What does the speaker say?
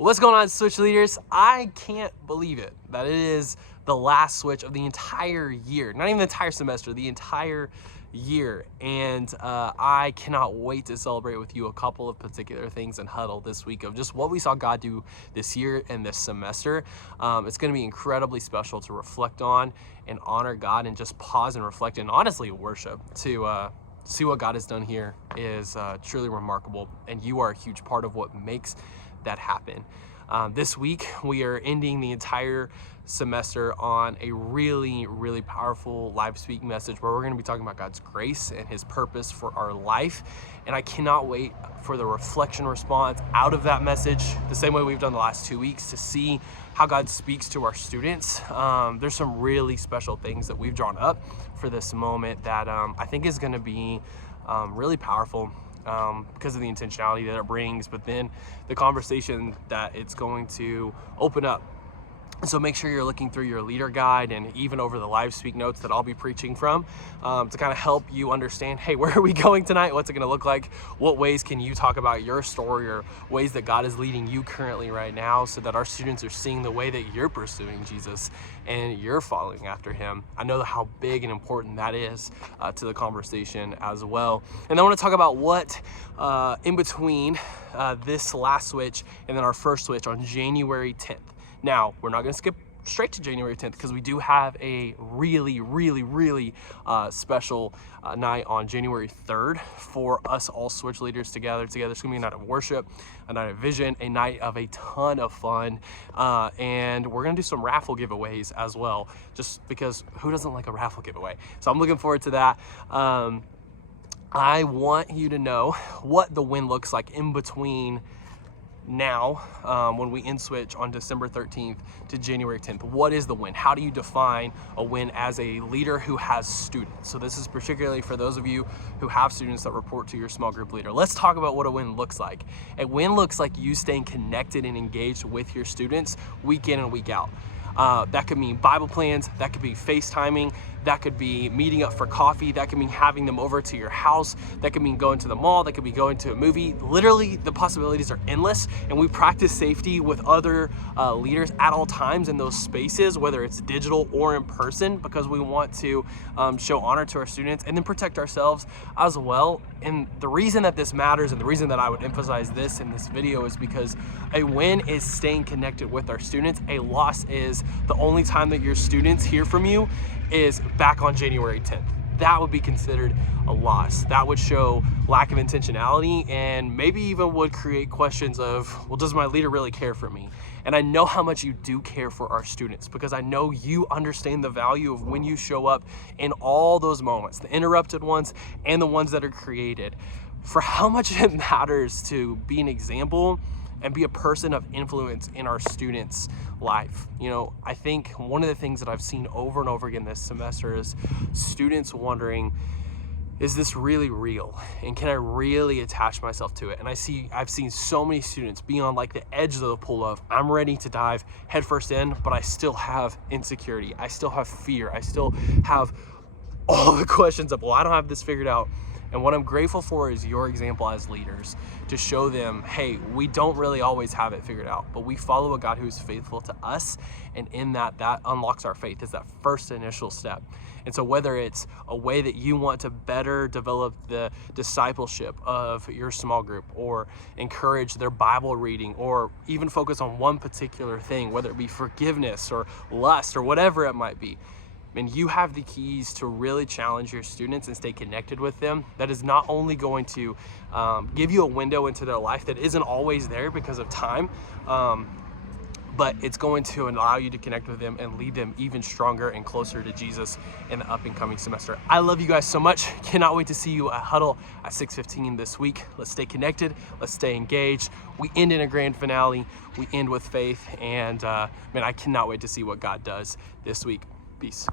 What's going on, Switch leaders? I can't believe it that it is the last Switch of the entire year. Not even the entire semester, the entire year. And I cannot wait to celebrate with you a couple of particular things in Huddle this week of just what we saw God do this year and this semester. It's going to be incredibly special to reflect on and honor God and just pause and reflect and honestly worship to see what God has done here is truly remarkable. And you are a huge part of what makes that happen. This week, we are ending the entire semester on a really powerful live speak message where we're going to be talking about God's grace and his purpose for our life. And I cannot wait for the reflection response out of that message, the same way we've done the last 2 weeks, to see how God speaks to our students. There's some really special things that we've drawn up for this moment that I think is going to be really powerful. Because of the intentionality that it brings, but then the conversation that it's going to open up. So make sure you're looking through your leader guide and even over the live speak notes that I'll be preaching from to kind of help you understand, hey, where are we going tonight? What's it going to look like? What ways can you talk about your story or ways that God is leading you currently right now so that our students are seeing the way that you're pursuing Jesus and you're following after him. I know how big and important that is to the conversation as well. And I want to talk about what in between this last Switch and then our first Switch on January 10th. Now, we're not going to skip straight to January 10th because we do have a really special night on January 3rd for us all Switch leaders together. It's going to be a night of worship, a night of vision, a night of a ton of fun, and we're going to do some raffle giveaways as well, just because who doesn't like a raffle giveaway? So I'm looking forward to that. I want you to know what the win looks like in between now when we end Switch on December 13th to January 10th. What is the win? How do you define a win as a leader who has students? So this is particularly for those of you who have students that report to your small group leader. Let's talk about what a win looks like. A win looks like you staying connected and engaged with your students week in and week out. That could mean Bible plans, that could be FaceTiming, that could be meeting up for coffee, that could mean having them over to your house, that could mean going to the mall, that could be going to a movie. Literally, the possibilities are endless, and we practice safety with other leaders at all times in those spaces, whether it's digital or in person, because we want to show honor to our students and then protect ourselves as well. And the reason that this matters and the reason that I would emphasize this in this video is because a win is staying connected with our students. A loss is the only time that your students hear from you is back on January 10th. That would be considered a loss. That would show lack of intentionality and maybe even would create questions of, well, does my leader really care for me? And I know how much you do care for our students because I know you understand the value of when you show up in all those moments, the interrupted ones and the ones that are created, for how much it matters to be an example and be a person of influence in our students' life. You know, I think one of the things that I've seen over and over again this semester is students wondering, is this really real? And can I really attach myself to it? And I've seen so many students be on like the edge of the pool of, I'm ready to dive headfirst in, but I still have insecurity. I still have fear. I still have all the questions of, well, I don't have this figured out. And what I'm grateful for is your example as leaders to show them, hey, we don't really always have it figured out, but we follow a God who is faithful to us. And in that unlocks our faith, is that first initial step. And so whether it's a way that you want to better develop the discipleship of your small group or encourage their Bible reading or even focus on one particular thing, whether it be forgiveness or lust or whatever it might be, and you have the keys to really challenge your students and stay connected with them, that is not only going to give you a window into their life that isn't always there because of time, but it's going to allow you to connect with them and lead them even stronger and closer to Jesus in the up and coming semester. I love you guys so much. Cannot wait to see you at Huddle at 6:15 this week. Let's stay connected. Let's stay engaged. We end in a grand finale. We end with faith. And man, I cannot wait to see what God does this week. Peace.